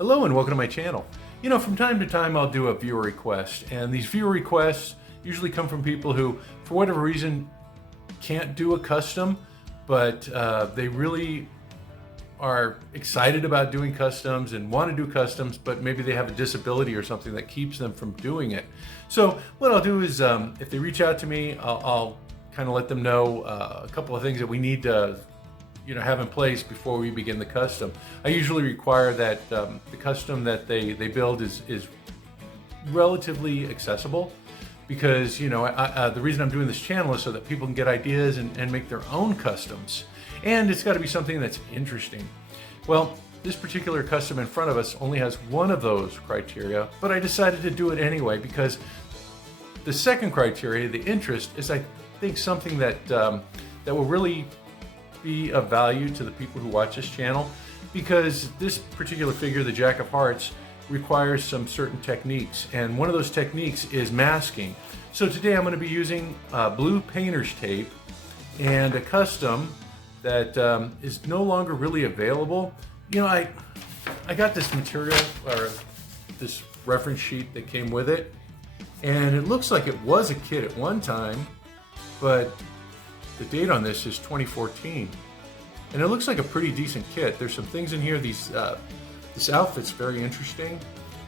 Hello and welcome to my channel. You know, from time to time I'll do a viewer request, and these viewer requests usually come from people who, for whatever reason, can't do a custom, but they really are excited about doing customs and want to do customs, but maybe they have a disability or something that keeps them from doing it. So what I'll do is, if they reach out to me, I'll kind of let them know a couple of things that we need to have in place before we begin the custom. I usually require that the custom that they build is relatively accessible, because the reason I'm doing this channel is so that people can get ideas and make their own customs. And it's got to be something that's interesting. Well, this particular custom in front of us only has one of those criteria, but I decided to do it anyway because the second criteria, the interest, is I think something that that will really be of value to the people who watch this channel, because this particular figure, the Jack of Hearts, requires some certain techniques, and one of those techniques is masking. So today I'm going to be using blue painter's tape and a custom that is no longer really available. I got this material, or this reference sheet that came with it, and it looks like it was a kit at one time, but the date on this is 2014, and it looks like a pretty decent kit. There's some things in here. This outfit's very interesting,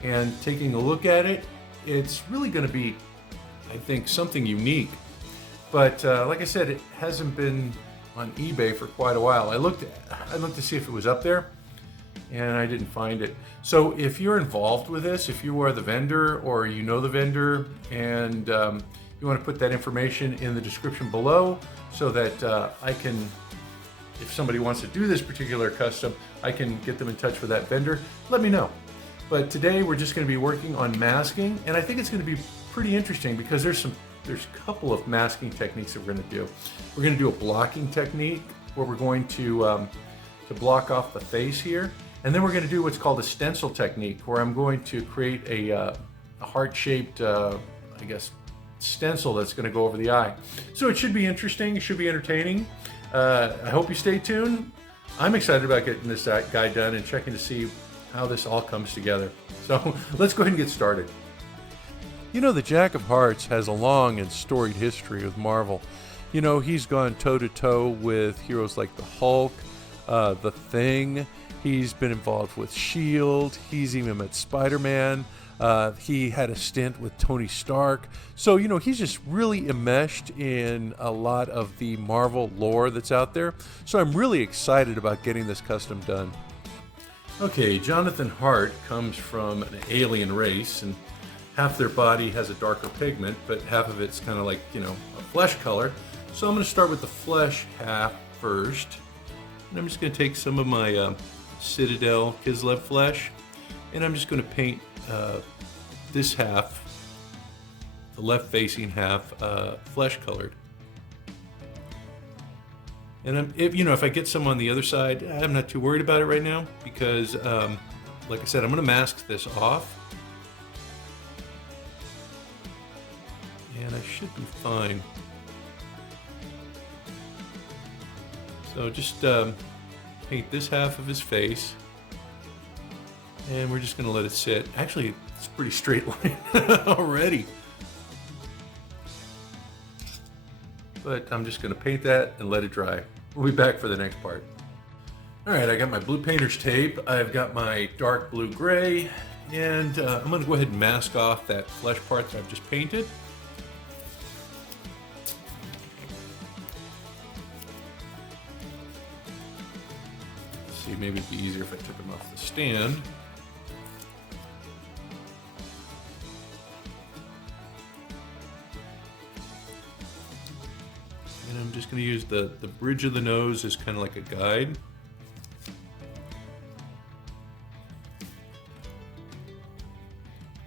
and taking a look at it, it's really going to be, I think, something unique. But like I said, it hasn't been on eBay for quite a while. I looked to see if it was up there, and I didn't find it. So if you're involved with this, if you are the vendor or you know the vendor, and you want to put that information in the description below, so that I can, if somebody wants to do this particular custom, I can get them in touch with that vendor. Let me know. But today we're just going to be working on masking, and I think it's going to be pretty interesting because there's a couple of masking techniques that we're going to do. We're going to do a blocking technique where we're going to block off the face here, and then we're going to do what's called a stencil technique, where I'm going to create a heart-shaped, I guess, stencil that's going to go over the eye. So it should be interesting. It should be entertaining. I hope you stay tuned. I'm excited about getting this guy done and checking to see how this all comes together. So let's go ahead and get started. You know, the Jack of Hearts has a long and storied history with Marvel. You know, he's gone toe-to-toe with heroes like the Hulk, the Thing. He's been involved with S.H.I.E.L.D. He's even met Spider-Man. He had a stint with Tony Stark. So, he's just really enmeshed in a lot of the Marvel lore that's out there. So I'm really excited about getting this custom done. Okay, Jonathan Hart comes from an alien race, and half their body has a darker pigment, but half of it's kind of like, a flesh color. So I'm going to start with the flesh half first. And I'm just going to take some of my Citadel Kislev flesh, and I'm just going to paint this half, the left facing half, flesh colored. And if I get some on the other side, I'm not too worried about it right now, because like I said, I'm going to mask this off, and I should be fine. So just paint this half of his face, and we're just going to let it sit. Actually, it's a pretty straight line already. But I'm just going to paint that and let it dry. We'll be back for the next part. All right, I got my blue painter's tape. I've got my dark blue-gray, and I'm going to go ahead and mask off that flesh part that I've just painted. Let's see, maybe it'd be easier if I took them off the stand. And I'm just going to use the bridge of the nose as kind of like a guide.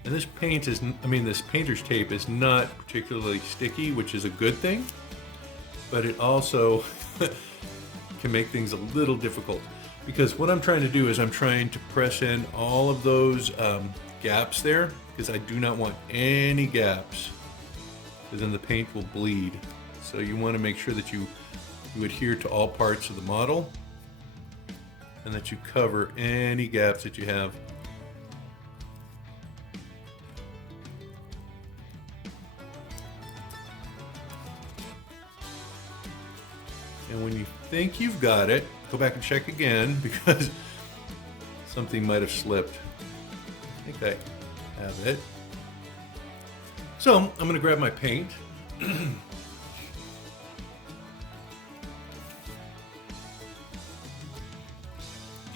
And this this painter's tape is not particularly sticky, which is a good thing, but it also can make things a little difficult, because what I'm trying to do is I'm trying to press in all of those gaps there, because I do not want any gaps, because then the paint will bleed. So you want to make sure that you adhere to all parts of the model, and that you cover any gaps that you have. And when you think you've got it, go back and check again because something might have slipped. I think I have it. So I'm going to grab my paint.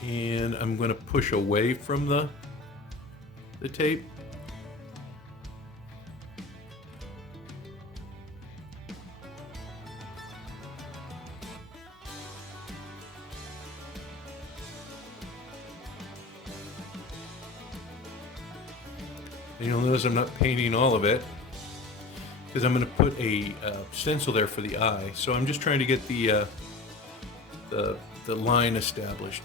And I'm going to push away from the tape. And you'll notice I'm not painting all of it because I'm going to put a stencil there for the eye. So I'm just trying to get the line established.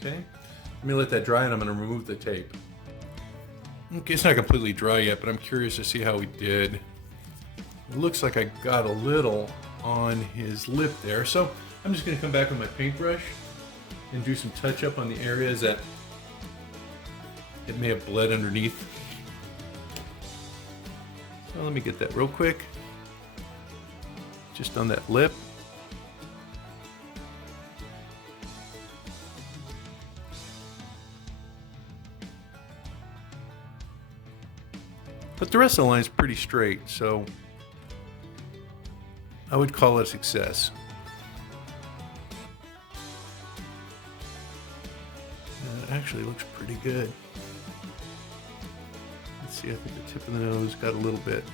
Okay, let me let that dry and I'm going to remove the tape. Okay, it's not completely dry yet, but I'm curious to see how we did. It looks like I got a little on his lip there, so I'm just going to come back with my paintbrush and do some touch up on the areas that it may have bled underneath. So let me get that real quick. Just on that lip. But the rest of the line is pretty straight, so I would call it a success. It actually looks pretty good. Let's see, I think the tip of the nose got a little bit.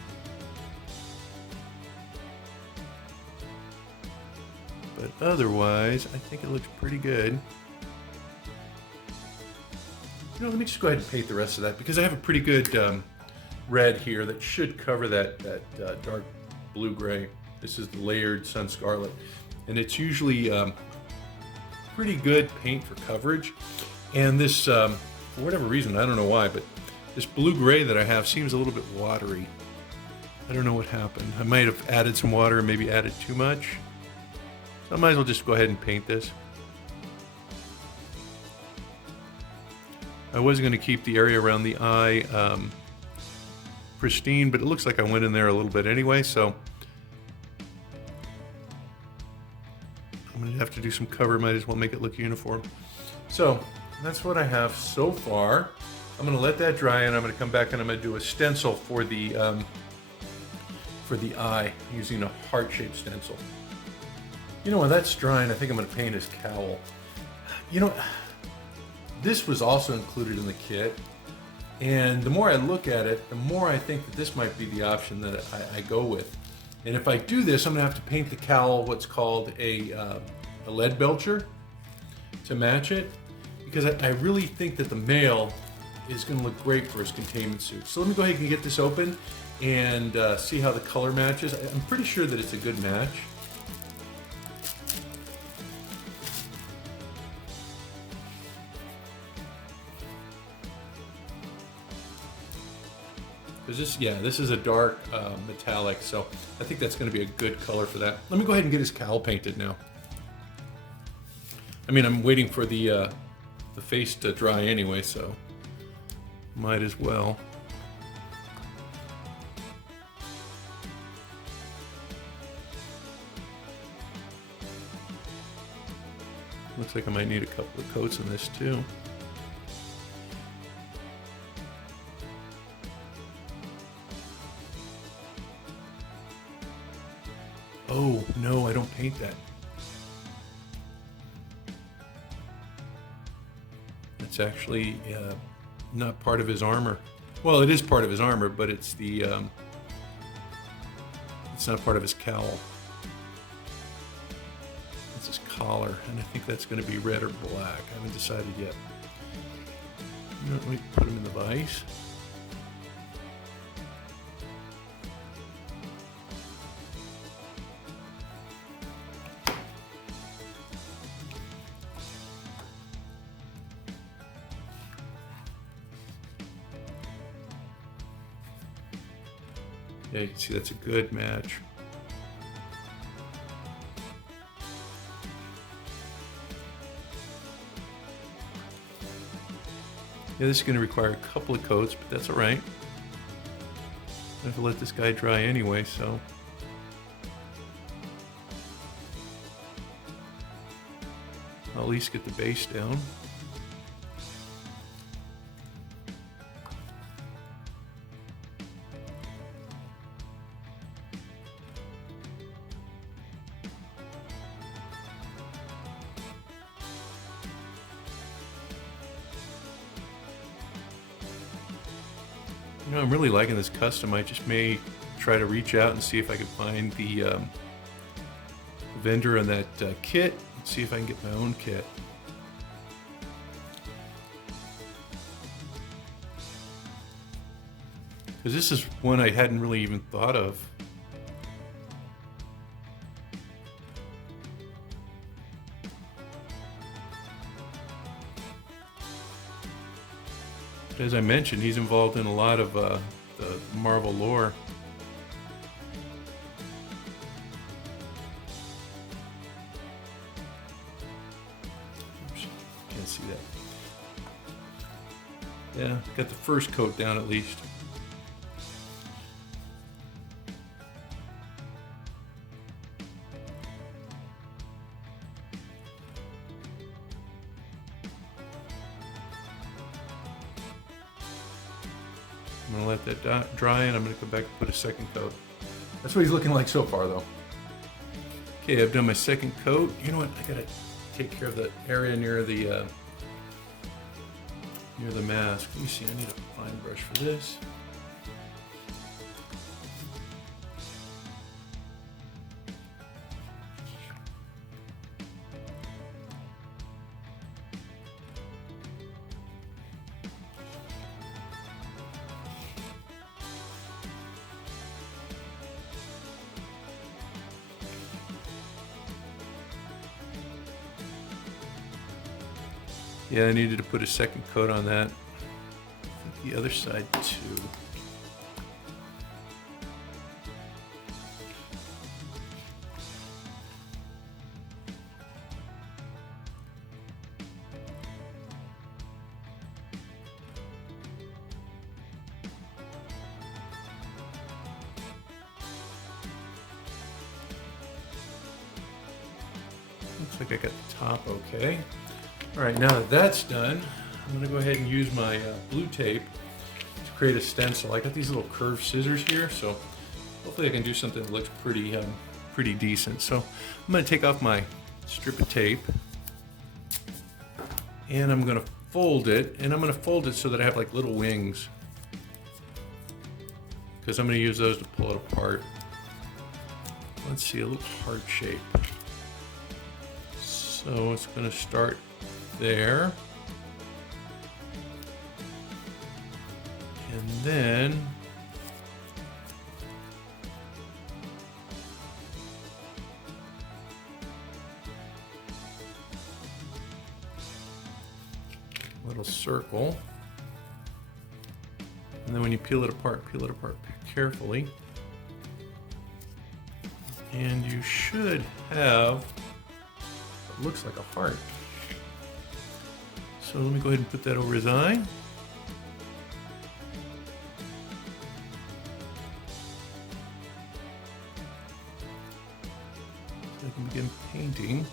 But otherwise, I think it looks pretty good. You know, let me just go ahead and paint the rest of that because I have a pretty good red here that should cover that dark blue-gray. This is the layered sun scarlet, and it's usually pretty good paint for coverage. And this, for whatever reason, I don't know why, but this blue-gray that I have seems a little bit watery. I don't know what happened. I might have added some water and maybe added too much. So I might as well just go ahead and paint this. I was going to keep the area around the eye pristine, but it looks like I went in there a little bit anyway, so I'm going to have to do some cover. Might as well make it look uniform. So that's what I have so far. I'm going to let that dry, and I'm going to come back and I'm going to do a stencil for the eye using a heart-shaped stencil. You know, when that's drying, I think I'm going to paint his cowl. You know, this was also included in the kit. And the more I look at it, the more I think that this might be the option that I go with. And if I do this, I'm going to have to paint the cowl what's called a lead belcher to match it. Because I really think that the male is going to look great for his containment suit. So let me go ahead and get this open and see how the color matches. I'm pretty sure that it's a good match. This is a dark metallic, so I think that's going to be a good color for that. Let me go ahead and get his cowl painted now. I mean, I'm waiting for the face to dry anyway, so might as well. Looks like I might need a couple of coats in this too. Oh, no, I don't paint that. It's actually not part of his armor. Well, it is part of his armor, but it's not part of his cowl. It's his collar, and I think that's going to be red or black. I haven't decided yet. Let me put him in the vise. Yeah, you can see that's a good match. Yeah, this is going to require a couple of coats, but that's all right. I have to let this guy dry anyway, so I'll at least get the base down. You know, I'm really liking this custom. I just may try to reach out and see if I can find the vendor on that kit and see if I can get my own kit. Because this is one I hadn't really even thought of. But as I mentioned, he's involved in a lot of the Marvel lore. Oops, can't see that. Yeah, got the first coat down at least. I'm gonna let that dry, and I'm gonna come back and put a second coat. That's what he's looking like so far, though. Okay, I've done my second coat. You know what? I gotta take care of the area near the mask. Let me see. I need a fine brush for this. Yeah, I needed to put a second coat on that. I think the other side too. Looks like I got the top okay. All right, now that that's done, I'm gonna go ahead and use my blue tape to create a stencil. I got these little curved scissors here, so hopefully I can do something that looks pretty decent. So I'm gonna take off my strip of tape, and I'm gonna fold it, and I'm gonna fold it so that I have like little wings, because I'm gonna use those to pull it apart. Let's see, a little heart shape. So it's gonna start there, and then little circle, and then when you peel it apart carefully, and you should have what looks like a heart. So let me go ahead and put that over his eye. So I can begin painting.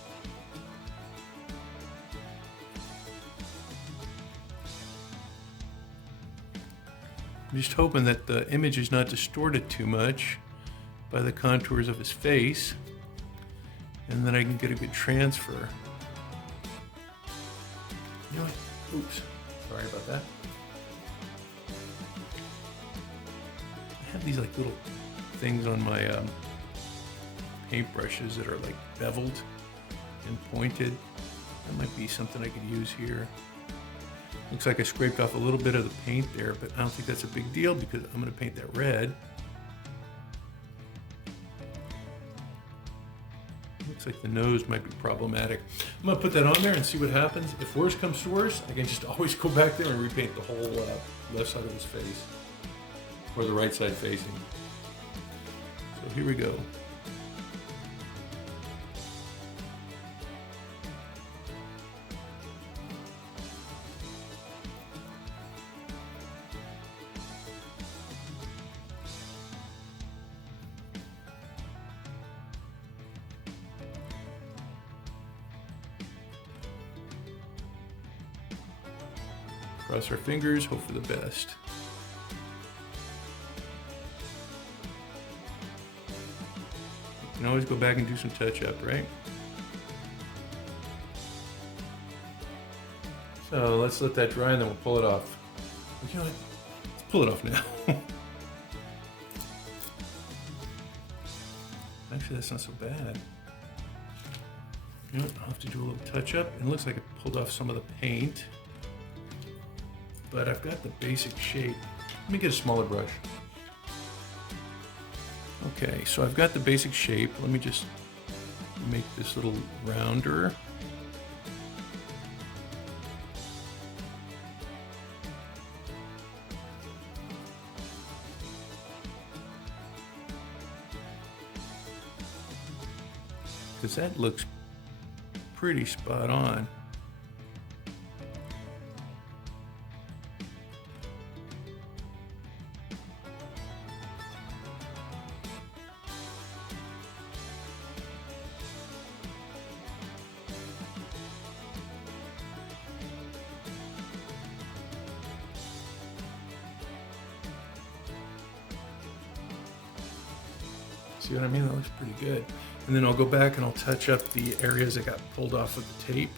I'm just hoping that the image is not distorted too much by the contours of his face, and then I can get a good transfer. You know what? Oops, sorry about that. I have these like little things on my paint brushes that are like beveled and pointed. That might be something I could use here. Looks like I scraped off a little bit of the paint there, but I don't think that's a big deal because I'm gonna paint that red. Looks like the nose might be problematic. I'm gonna put that on there and see what happens. If worse comes to worse, I can just always go back there and repaint the whole left side of his face, or the right side facing. So here we go. Cross our fingers, hope for the best. You can always go back and do some touch-up, right? So let's let that dry and then we'll pull it off. You know what? Let's pull it off now. Actually, that's not so bad. You know what? I'll have to do a little touch-up. It looks like it pulled off some of the paint. But I've got the basic shape. Let me get a smaller brush. Okay, so I've got the basic shape. Let me just make this little rounder. Because that looks pretty spot on. See what I mean? That looks pretty good. And then I'll go back and I'll touch up the areas that got pulled off of the tape.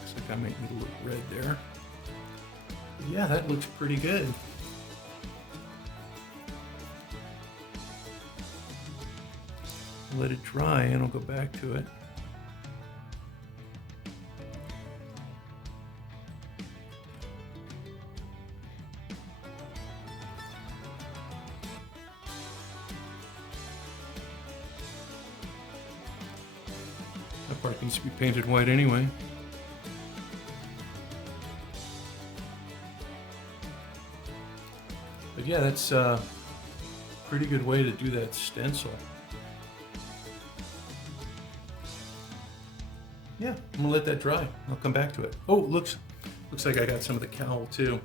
Looks like I might need a little red there. Yeah, that looks pretty good. Let it dry and I'll go back to it. That part needs to be painted white anyway. But yeah, that's a pretty good way to do that stencil. Yeah, I'm gonna let that dry. I'll come back to it. Oh, looks like I got some of the cowl too.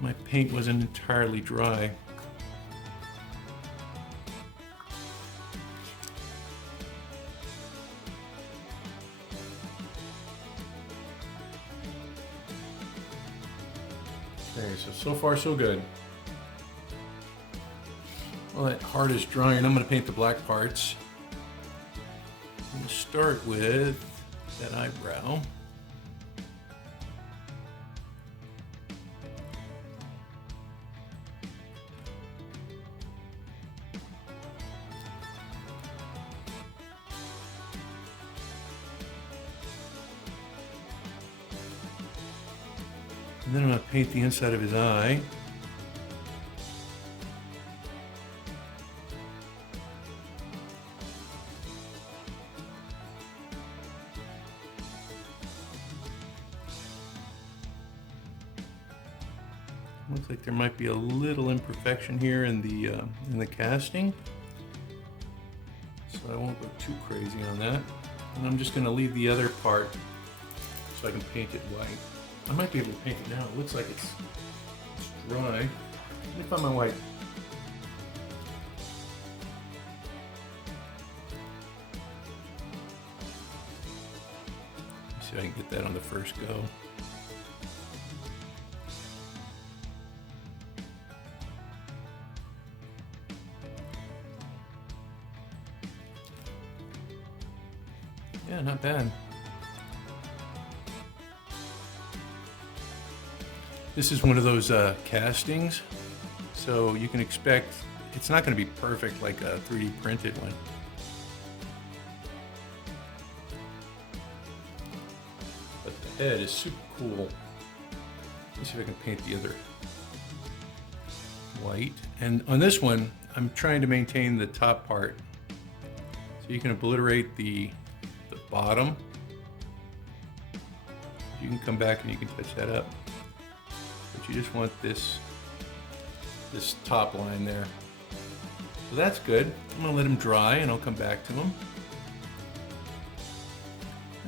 My paint wasn't entirely dry. Okay, so far so good. Well, that heart is drying. I'm gonna paint the black parts. I'm going to start with that eyebrow. And then I'm going to paint the inside of his eye. Looks like there might be a little imperfection here in the casting, so I won't go too crazy on that. And I'm just going to leave the other part so I can paint it white. I might be able to paint it now. It looks like it's dry. Let me find my white. See if I can get that on the first go. Yeah, not bad. This is one of those castings, so you can expect it's not going to be perfect like a 3D printed one. But the head is super cool. Let's see if I can paint the other white. And on this one, I'm trying to maintain the top part. So you can obliterate the bottom. You can come back and you can touch that up. But you just want this top line there. So that's good. I'm gonna let him dry and I'll come back to him.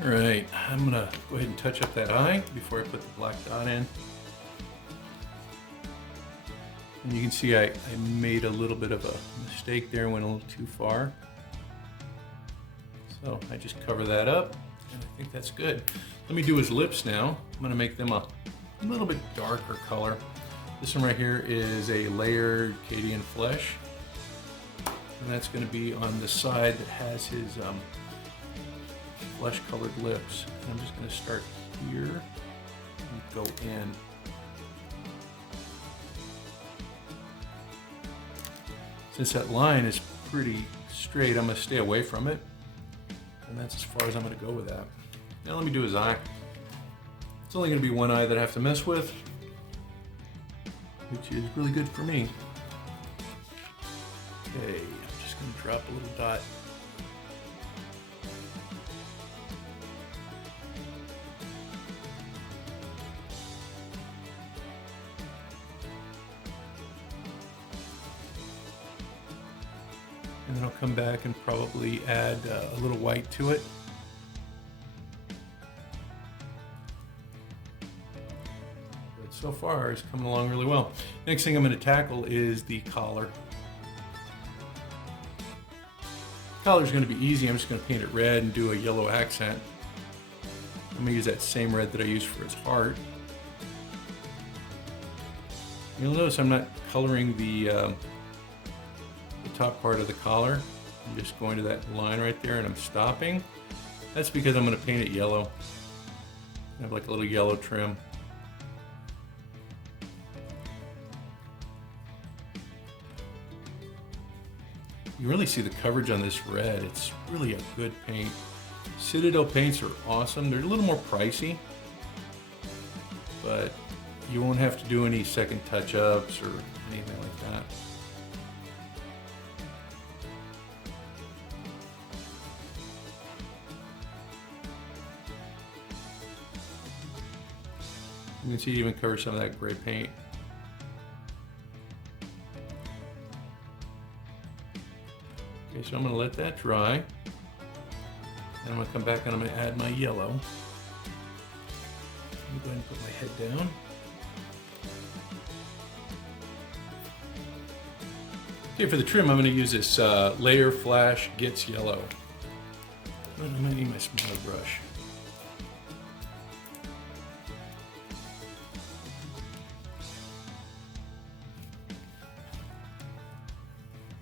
All right, I'm gonna go ahead and touch up that eye before I put the black dot in. And you can see I made a little bit of a mistake there, went a little too far. So I just cover that up, and I think that's good. Let me do his lips now. I'm gonna make them a little bit darker color. This one right here is a layered Cadian flesh. And that's gonna be on the side that has his flesh colored lips. And I'm just gonna start here and go in. Since that line is pretty straight, I'm gonna stay away from it. And that's as far as I'm gonna go with that. Now let me do his eye. It's only gonna be one eye that I have to mess with, which is really good for me. Okay, I'm just gonna drop a little dot. And then I'll come back and probably add a little white to it. But so far it's coming along really well. Next thing I'm going to tackle is the collar. Collar's going to be easy. I'm just going to paint it red and do a yellow accent. I'm going to use that same red that I used for his heart. You'll notice I'm not coloring the top part of the collar. I'm just going to that line right there and I'm stopping. That's because I'm going to paint it yellow. I have like a little yellow trim. You really see the coverage on this red. It's really a good paint. Citadel paints are awesome. They're a little more pricey, but you won't have to do any second touch-ups or anything like that. You can see it even covers some of that gray paint. Okay, so I'm going to let that dry. And I'm going to come back and I'm going to add my yellow. Let me go ahead and put my head down. Okay, for the trim, I'm going to use this Layer Flash Gets Yellow. I'm going to need my smaller brush.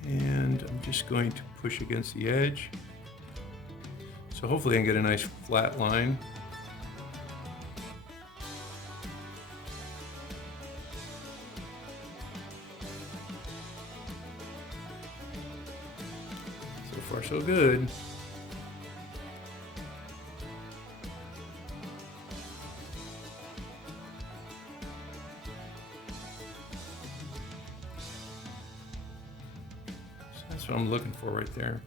And I'm just going to push against the edge. So hopefully I can get a nice flat line. So far so good. That's what I'm looking for right there.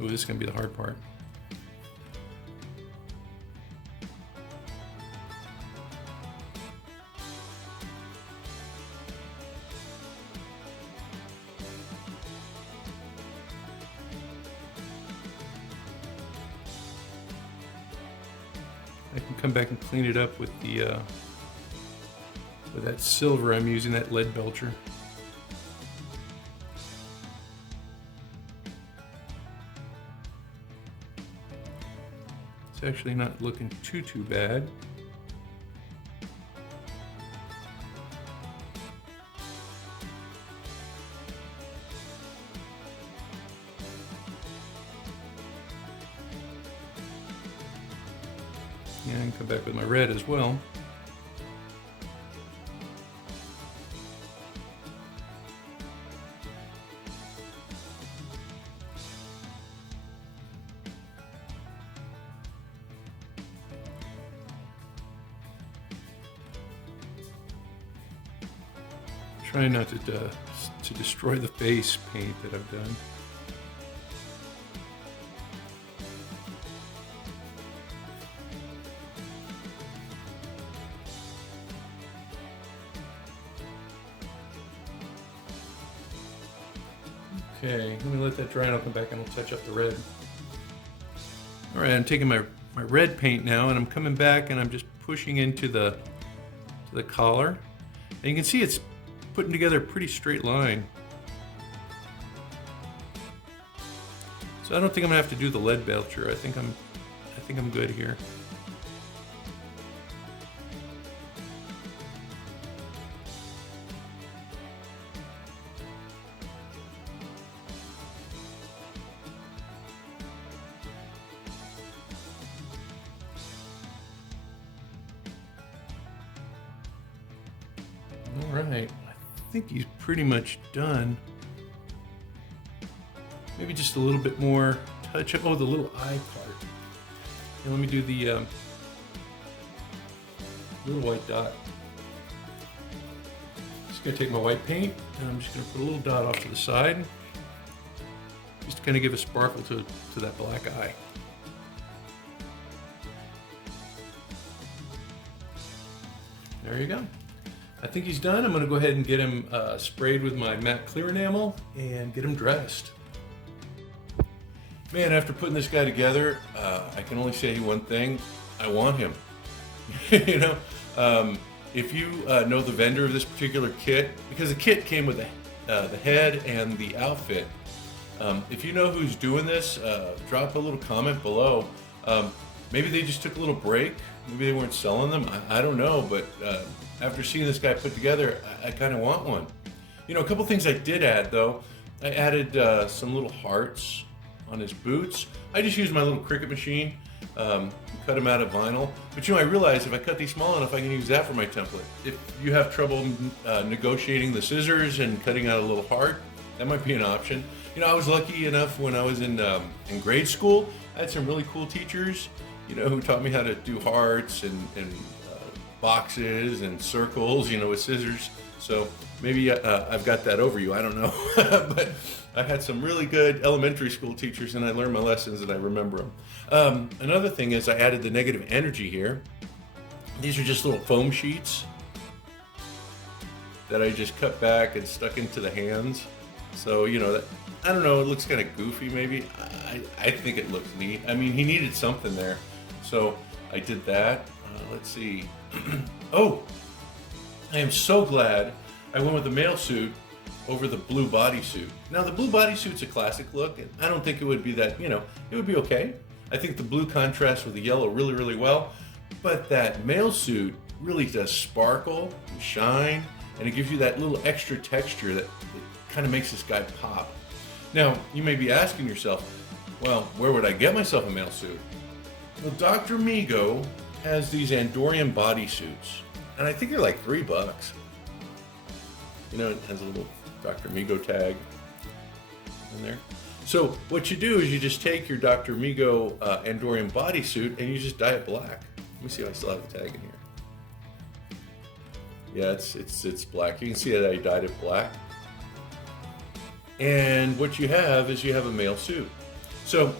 Ooh, this is going to be the hard part. I can come back and clean it up with the with that silver I'm using, that lead belcher. It's actually not looking too bad. And I can come back with my red as well. Trying not to destroy the face paint that I've done. Okay, let me let that dry and I'll come back and I'll touch up the red. All All right, I'm taking my red paint now, and I'm coming back and I'm just pushing into the collar. And you can see it's putting together a pretty straight line. So I don't think I'm gonna have to do the lead belcher. I think I'm good here. All right, I think he's pretty much done. Maybe just a little bit more touch up. Oh, the little eye part. And let me do the little white dot. Just gonna take my white paint and I'm just gonna put a little dot off to the side, just to kind of give a sparkle to that black eye. There you go. I think he's done. I'm gonna go ahead and get him sprayed with my matte clear enamel and get him dressed. Man, after putting this guy together, I can only say one thing. I want him. You know, if you know the vendor of this particular kit, because the kit came with the head and the outfit. If you know who's doing this, drop a little comment below. Maybe they just took a little break. Maybe they weren't selling them. I don't know, but after seeing this guy put together, I kind of want one. You know, a couple things I did add though. I added some little hearts on his boots. I just used my little Cricut machine, cut them out of vinyl. But you know, I realized if I cut these small enough, I can use that for my template. If you have trouble negotiating the scissors and cutting out a little heart, that might be an option. You know, I was lucky enough when I was in grade school, I had some really cool teachers, you know, who taught me how to do hearts and boxes and circles, you know, with scissors. So maybe I've got that over you, I don't know. But I had some really good elementary school teachers and I learned my lessons and I remember them. Another thing is I added the negative energy here. These are just little foam sheets that I just cut back and stuck into the hands. So, you know, I don't know, it looks kind of goofy maybe. I think it looks neat. I mean, he needed something there. So I did that. Let's see. Oh, I am so glad I went with the male suit over the blue bodysuit. Now the blue bodysuit's a classic look, and I don't think it would be that, you know, it would be okay. I think the blue contrasts with the yellow really, really well, but that male suit really does sparkle and shine, and it gives you that little extra texture that kind of makes this guy pop. Now, you may be asking yourself, well, where would I get myself a male suit? Well, Dr. Mego has these Andorian bodysuits, and I think they're like $3. You know, it has a little Dr. Mego tag in there. So what you do is you just take your Dr. Mego Andorian bodysuit and you just dye it black. Let me see if I still have the tag in here. Yeah, it's black. You can see that I dyed it black. And what you have is you have a male suit. So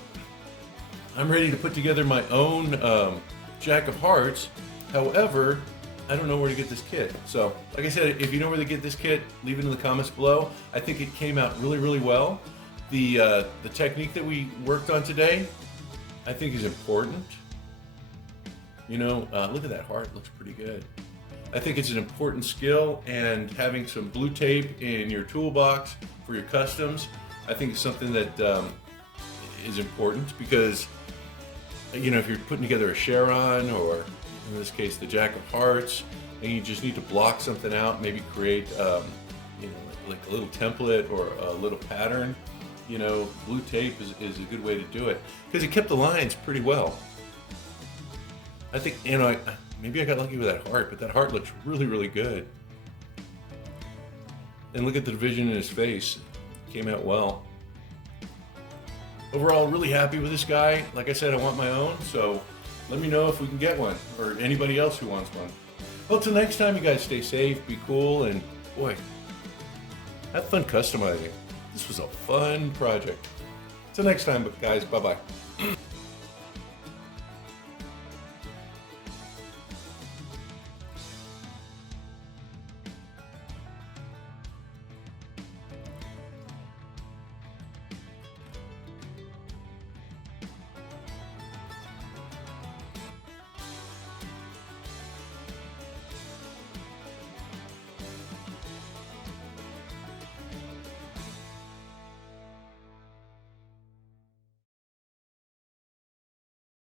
I'm ready to put together my own Jack of Hearts. However, I don't know where to get this kit. So, like I said, if you know where to get this kit, leave it in the comments below. I think it came out really, really well. The technique that we worked on today, I think is important. You know, look at that heart, it looks pretty good. I think it's an important skill, and having some blue tape in your toolbox for your customs, I think is something that is important, because, you know, if you're putting together a Charon, or in this case the Jack of Hearts, and you just need to block something out, maybe create you know, like a little template or a little pattern, you know, blue tape is a good way to do it, because it kept the lines pretty well. I think, you know, maybe I got lucky with that heart, but that heart looks really, really good. And look at the division in his face. It came out well. Overall, really happy with this guy. Like I said, I want my own, so let me know if we can get one, or anybody else who wants one. Well, till next time, you guys stay safe, be cool, and boy, have fun customizing. This was a fun project. Till next time, guys, bye-bye.